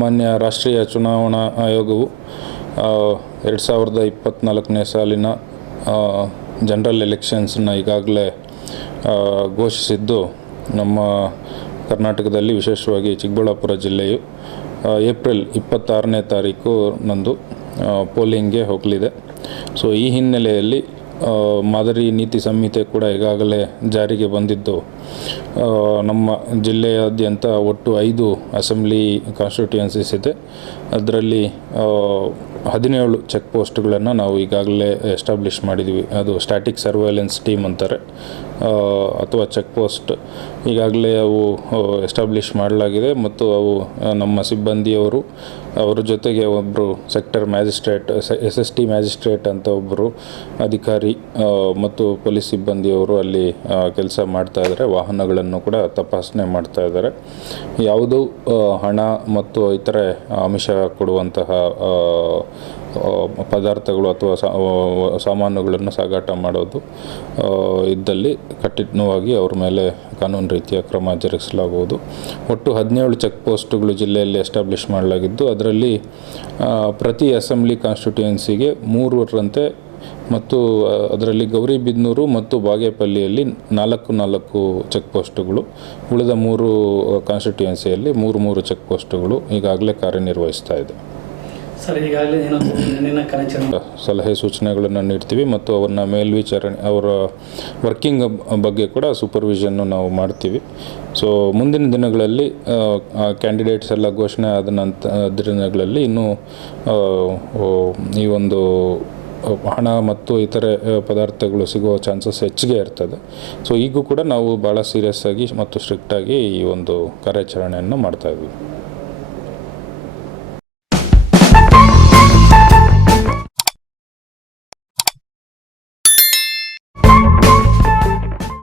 ಮಾನ್ಯ ರಾಷ್ಟ್ರೀಯ ಚುನಾವಣಾ ಆಯೋಗವು 2024ನೇ ಸಾಲಿನ ಜನರಲ್ ಎಲೆಕ್ಷನ್ಸನ್ನು ಈಗಾಗಲೇ ಘೋಷಿಸಿದ್ದು, ನಮ್ಮ ಕರ್ನಾಟಕದಲ್ಲಿ ವಿಶೇಷವಾಗಿ ಚಿಕ್ಕಬಳ್ಳಾಪುರ ಜಿಲ್ಲೆಯು ಏಪ್ರಿಲ್ 26ನೇ ತಾರೀಕು ಪೋಲಿಂಗ್ಗೆ ಹೋಗಲಿದೆ. ಸೊ ಈ ಹಿನ್ನೆಲೆಯಲ್ಲಿ ಮಾದರಿ ನೀತಿ ಸಂಹಿತೆ ಕೂಡ ಈಗಾಗಲೇ ಜಾರಿಗೆ ಬಂದಿದ್ದು, ನಮ್ಮ ಜಿಲ್ಲೆಯಾದ್ಯಂತ ಒಟ್ಟು 5 ಅಸೆಂಬ್ಲಿ ಕಾನ್ಸ್ಟಿಟ್ಯೂಯೆನ್ಸೀಸ್ ಇದೆ. ಅದರಲ್ಲಿ 17 ಚೆಕ್ ಪೋಸ್ಟ್ಗಳನ್ನು ನಾವು ಈಗಾಗಲೇ ಎಸ್ಟಾಬ್ಲಿಷ್ ಮಾಡಿದ್ದೀವಿ. ಅದು ಸ್ಟ್ಯಾಟಿಕ್ ಸರ್ವೈಲೆನ್ಸ್ ಟೀಮ್ ಅಂತಾರೆ, ಅಥವಾ ಚೆಕ್ ಪೋಸ್ಟ್ ಈಗಾಗಲೇ ಅವು ಎಸ್ಟಾಬ್ಲಿಷ್ ಮಾಡಲಾಗಿದೆ. ಮತ್ತು ಅವು ನಮ್ಮ ಸಿಬ್ಬಂದಿಯವರು, ಅವರ ಜೊತೆಗೆ ಒಬ್ಬರು ಸೆಕ್ಟರ್ ಮ್ಯಾಜಿಸ್ಟ್ರೇಟ್, SST ಮ್ಯಾಜಿಸ್ಟ್ರೇಟ್ ಅಂತ ಒಬ್ಬರು ಅಧಿಕಾರಿ ಮತ್ತು ಪೊಲೀಸ್ ಸಿಬ್ಬಂದಿಯವರು ಅಲ್ಲಿ ಕೆಲಸ ಮಾಡ್ತಾಯಿದ್ದಾರೆ. ವಾಹನಗಳನ್ನು ಕೂಡ ತಪಾಸಣೆ ಮಾಡ್ತಾಯಿದ್ದಾರೆ. ಯಾವುದೂ ಹಣ ಮತ್ತು ಇತರೆ ಆಮಿಷ ಕೊಡುವಂತಹ ಪದಾರ್ಥಗಳು ಅಥವಾ ಸಾಮಾನುಗಳನ್ನು ಸಾಗಾಟ ಮಾಡೋದು ಇದ್ದಲ್ಲಿ ಕಠಿಣವಾಗಿ ಅವ್ರ ಮೇಲೆ ಕಾನೂನು ರೀತಿಯ ಕ್ರಮ ಜರುಗಿಸಲಾಗುವುದು. ಒಟ್ಟು 17 ಚೆಕ್ ಪೋಸ್ಟ್ಗಳು ಜಿಲ್ಲೆಯಲ್ಲಿ ಎಸ್ಟಾಬ್ಲಿಷ್ ಮಾಡಲಾಗಿದ್ದು, ಅದರಲ್ಲಿ ಪ್ರತಿ ಅಸೆಂಬ್ಲಿ ಕಾನ್ಸ್ಟಿಟ್ಯೂಯೆನ್ಸಿಗೆ 3 ಮತ್ತು ಅದರಲ್ಲಿ ಗೌರಿಬಿದನೂರು ಮತ್ತು ಬಾಗೇಪಲ್ಲಿಯಲ್ಲಿ 4 ಚೆಕ್ ಪೋಸ್ಟ್ಗಳು, ಉಳಿದ 3 ಕಾನ್ಸ್ಟಿಟ್ಯೂಯೆನ್ಸಿಯಲ್ಲಿ 3 ಚೆಕ್ ಪೋಸ್ಟ್ಗಳು ಈಗಾಗಲೇ ಕಾರ್ಯನಿರ್ವಹಿಸ್ತಾ ಇದೆ. ಸರ್, ಈಗಾಗಲೇ ಸಲಹೆ ಸೂಚನೆಗಳನ್ನು ನೀಡ್ತೀವಿ ಮತ್ತು ಅವನ್ನ ಮೇಲ್ವಿಚಾರಣೆ, ಅವರ ವರ್ಕಿಂಗ್ ಬಗ್ಗೆ ಕೂಡ ಸೂಪರ್ವಿಷನ್ನು ನಾವು ಮಾಡ್ತೀವಿ. ಸೊ ಮುಂದಿನ ದಿನಗಳಲ್ಲಿ ಕ್ಯಾಂಡಿಡೇಟ್ಸ್ ಎಲ್ಲ ಘೋಷಣೆ ಆದ ದಿನಗಳಲ್ಲಿ ಇನ್ನೂ ಈ ಒಂದು ಹಣ ಮತ್ತು ಇತರೆ ಪದಾರ್ಥಗಳು ಸಿಗುವ ಚಾನ್ಸಸ್ ಹೆಚ್ಚಿಗೆ ಇರ್ತದೆ. ಸೊ ಈಗೂ ಕೂಡ ನಾವು ಭಾಳ ಸೀರಿಯಸ್ ಆಗಿ ಮತ್ತು ಸ್ಟ್ರಿಕ್ಟಾಗಿ ಈ ಒಂದು ಕಾರ್ಯಾಚರಣೆಯನ್ನು ಮಾಡ್ತಾಯಿದ್ವಿ.